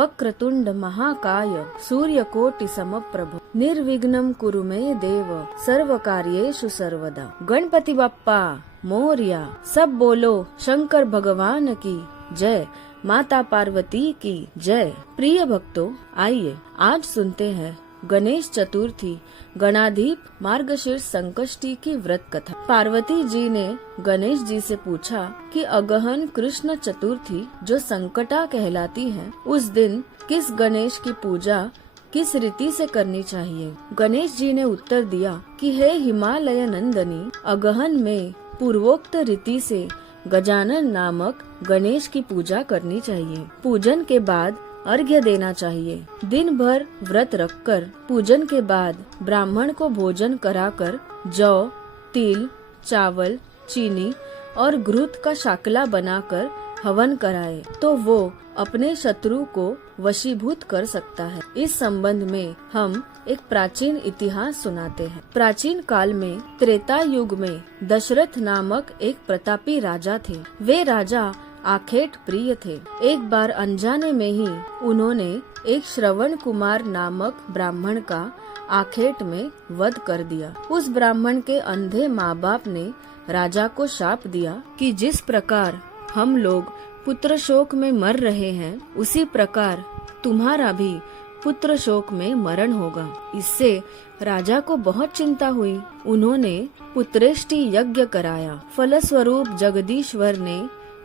वक्रतुंड महाकाय सूर्यकोटि समप्रभ निर्विघ्नं कुरु मे देव सर्वकार्येषु सर्वदा। गणपति बप्पा मोरया। सब बोलो शंकर भगवान की जय, माता पार्वती की जय। प्रिय भक्तों, आइए आज सुनते हैं गणेश चतुर्थी गणाधिप मार्गशीर्ष संकष्टी की व्रत कथा। पार्वती जी ने गणेश जी से पूछा कि अगहन कृष्ण चतुर्थी जो संकटा कहलाती है, उस दिन किस गणेश की पूजा किस रीति से करनी चाहिए। गणेश जी ने उत्तर दिया कि हे हिमालय नंदनी, अगहन में पूर्वोक्त रीति से गजानन नामक गणेश की पूजा करनी चाहिए। पूजन के बाद अर्घ्य देना चाहिए। दिन भर व्रत रखकर पूजन के बाद ब्राह्मण को भोजन कराकर जौ, तिल, चावल, चीनी और घृत का शाकला बनाकर हवन कराए तो वो अपने शत्रु को वशीभूत कर सकता है। इस संबंध में हम एक प्राचीन इतिहास सुनाते हैं। प्राचीन काल में त्रेता युग में दशरथ नामक एक प्रतापी राजा थे। वे राजा आखेट प्रिय थे। एक बार अनजाने में ही उन्होंने एक श्रवण कुमार नामक ब्राह्मण का आखेट में वध कर दिया। उस ब्राह्मण के अंधे माँ बाप ने राजा को शाप दिया कि जिस प्रकार हम लोग पुत्र शोक में मर रहे हैं, उसी प्रकार तुम्हारा भी पुत्र शोक में मरण होगा। इससे राजा को बहुत चिंता हुई। उन्होंने पुत्रेष्टि यज्ञ कराया। फलस्वरूप जगदीश्वर ने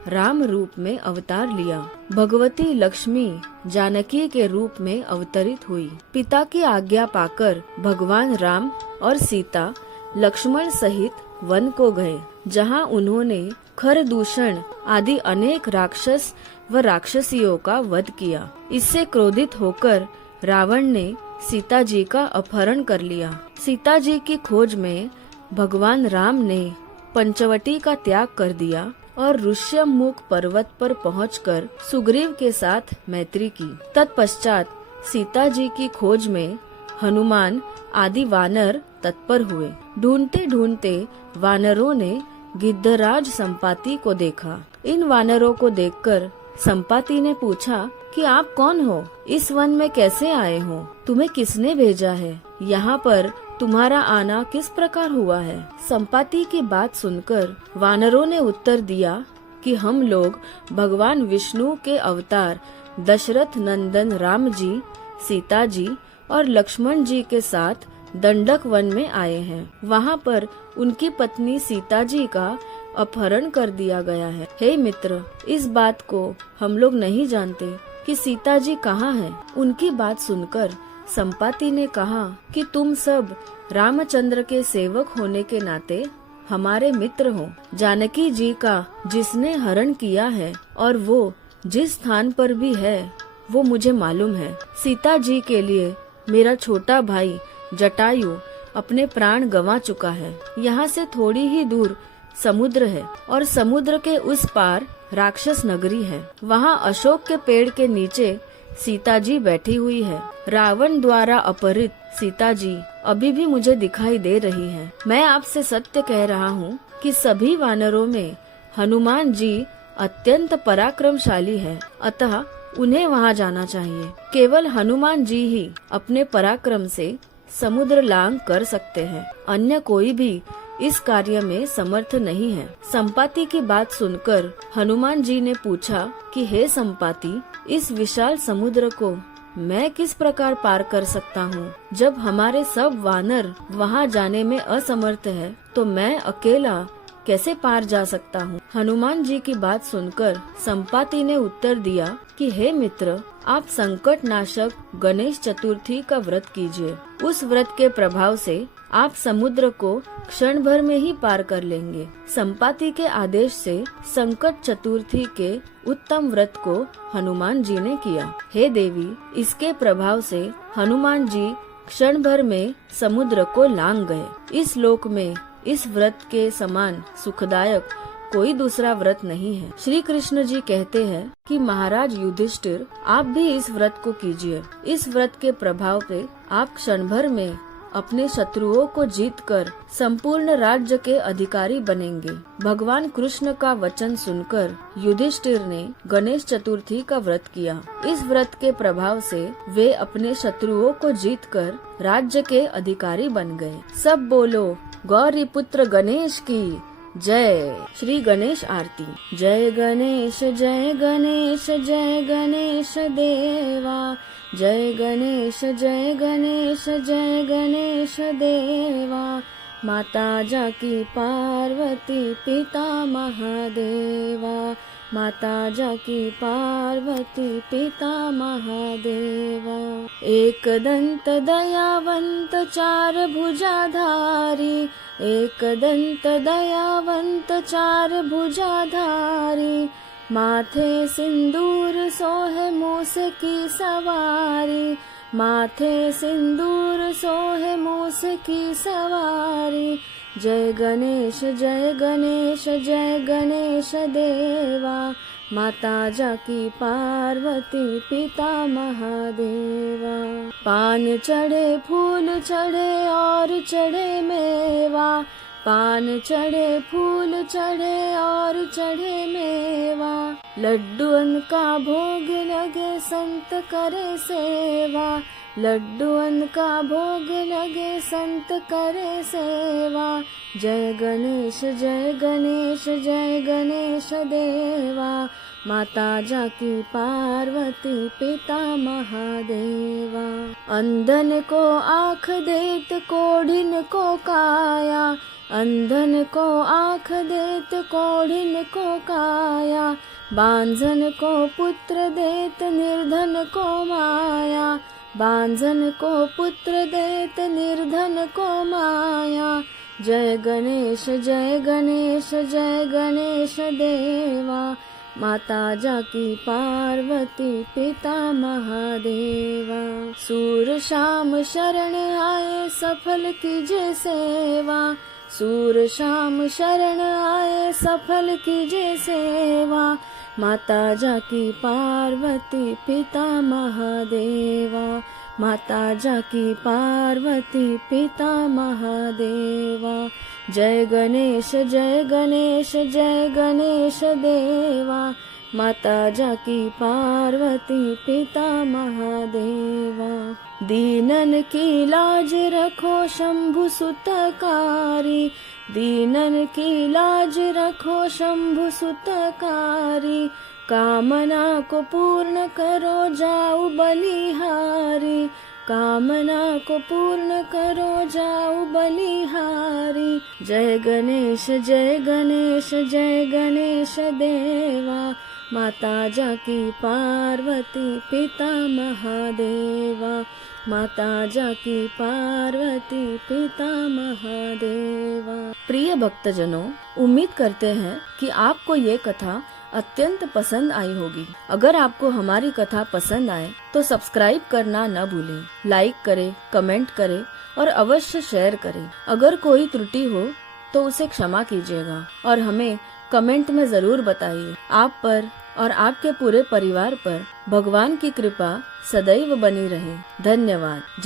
राम रूप में अवतार लिया। भगवती लक्ष्मी जानकी के रूप में अवतरित हुई। पिता की आज्ञा पाकर भगवान राम और सीता लक्ष्मण सहित वन को गए, जहां उन्होंने खरदूषण आदि अनेक राक्षस व राक्षसियों का वध किया। इससे क्रोधित होकर रावण ने सीता जी का अपहरण कर लिया। सीता जी की खोज में भगवान राम ने पंचवटी का त्याग कर दिया और ऋष्यमुख पर्वत पर पहुंचकर सुग्रीव के साथ मैत्री की। तत्पश्चात सीता जी की खोज में हनुमान आदि वानर तत्पर हुए। ढूंढते ढूंढते वानरों ने गिद्धराज संपाति को देखा। इन वानरों को देखकर संपाति ने पूछा कि आप कौन हो? इस वन में कैसे आए हो? तुम्हें किसने भेजा है? यहाँ पर तुम्हारा आना किस प्रकार हुआ है? संपाति की बात सुनकर वानरों ने उत्तर दिया कि हम लोग भगवान विष्णु के अवतार दशरथ नंदन राम जी, सीता जी और लक्ष्मण जी के साथ दंडक वन में आए हैं। वहाँ पर उनकी पत्नी सीता जी का अपहरण कर दिया गया है। हे मित्र, इस बात को हम लोग नहीं जानते कि सीता जी कहाँ हैं। उनकी बात सुनकर संपाति ने कहा कि तुम सब रामचंद्र के सेवक होने के नाते हमारे मित्र हो। जानकी जी का जिसने हरण किया है और वो जिस स्थान पर भी है वो मुझे मालूम है। सीता जी के लिए मेरा छोटा भाई जटायु अपने प्राण गंवा चुका है। यहाँ से थोड़ी ही दूर समुद्र है और समुद्र के उस पार राक्षस नगरी है। वहाँ अशोक के पेड़ के नीचे सीता जी बैठी हुई है। रावण द्वारा अपहरित सीता जी अभी भी मुझे दिखाई दे रही है। मैं आपसे सत्य कह रहा हूँ कि सभी वानरों में हनुमान जी अत्यंत पराक्रमशाली है, अतः उन्हें वहाँ जाना चाहिए। केवल हनुमान जी ही अपने पराक्रम से समुद्र लांघ कर सकते हैं, अन्य कोई भी इस कार्य में समर्थ नहीं है। संपाति की बात सुनकर हनुमान जी ने पूछा कि हे संपाति, इस विशाल समुद्र को मैं किस प्रकार पार कर सकता हूँ? जब हमारे सब वानर वहाँ जाने में असमर्थ है, तो मैं अकेला कैसे पार जा सकता हूँ? हनुमान जी की बात सुनकर संपाति ने उत्तर दिया कि हे मित्र, आप संकट नाशक गणेश चतुर्थी का व्रत कीजिए। उस व्रत के प्रभाव से आप समुद्र को क्षण भर में ही पार कर लेंगे। संपाति के आदेश से संकट चतुर्थी के उत्तम व्रत को हनुमान जी ने किया। हे देवी, इसके प्रभाव से हनुमान जी क्षण भर में समुद्र को लांघ गए। इस लोक में इस व्रत के समान सुखदायक कोई दूसरा व्रत नहीं है। श्री कृष्ण जी कहते हैं कि महाराज युधिष्ठिर, आप भी इस व्रत को कीजिए। इस व्रत के प्रभाव पे आप क्षण भर में अपने शत्रुओं को जीतकर संपूर्ण राज्य के अधिकारी बनेंगे। भगवान कृष्ण का वचन सुनकर युधिष्ठिर ने गणेश चतुर्थी का व्रत किया। इस व्रत के प्रभाव से वे अपने शत्रुओं को जीतकर राज्य के अधिकारी बन गए। सब बोलो गौरी पुत्र गणेश की जय। श्री गणेश आरती। जय गणेश जय गणेश जय गणेश देवा, जय गणेश जय गणेश जय गणेश देवा। माता जाकी पार्वती पिता महादेवा, माता जाकी पार्वती पिता महादेवा। एक दंत दयावंत चार भुजाधारी, एक दंत दयावंत चार भुजाधारी। माथे सिंदूर सोहे मूस की सवारी, माथे सिंदूर सोहे मूस की सवारी। जय गणेश जय गणेश जय गणेश देवा, माता जाकी पार्वती पिता महादेवा। पान चढ़े फूल चढ़े और चढ़े मेवा, पान चढ़े फूल चढ़े और चढ़े मेवा। लड्डुअन का भोग लगे संत करे सेवा, लड्डुअन का भोग लगे संत करे सेवा। जय गणेश जय गणेश जय गणेश देवा, माता जाकी पार्वती पिता महादेवा। अंधन को आँख देत कोढ़िन को काया, अंधन को आँख देत कोढ़िन को काया। बांझन को पुत्र देत निर्धन को माया, बांझन को पुत्र देत निर्धन को माया। जय गणेश जय गणेश जय गणेश देवा, माता जाकी पार्वती पिता महादेवा। सूर शाम शरण आए सफल कीजे सेवा, सूर शाम शरण आए सफल कीजे सेवा। माता जाकी पार्वती पिता महादेवा, माता जाकी पार्वती पिता महादेवा। जय गणेश जय गणेश जय गणेश देवा, माता जाकी पार्वती पिता महादेवा। दीनन की लाज रखो शंभु सुतकारी, दीनन की लाज रखो शंभु सुतकारी। कामना को पूर्ण करो जाऊ बलिहारी, कामना को पूर्ण करो जाऊ बलिहारी। जय गणेश जय गणेश जय गणेश देवा, माता जाकी पार्वती पिता महादेवा, माता जाकी पार्वती पिता महादेवा। प्रिय भक्तजनों, उम्मीद करते हैं कि आपको ये कथा अत्यंत पसंद आई होगी। अगर आपको हमारी कथा पसंद आए तो सब्सक्राइब करना न भूलें, लाइक करें, कमेंट करें और अवश्य शेयर करें। अगर कोई त्रुटि हो तो उसे क्षमा कीजिएगा और हमें कमेंट में जरूर बताइए। आप पर और आपके पूरे परिवार पर भगवान की कृपा सदैव बनी रहे। धन्यवाद।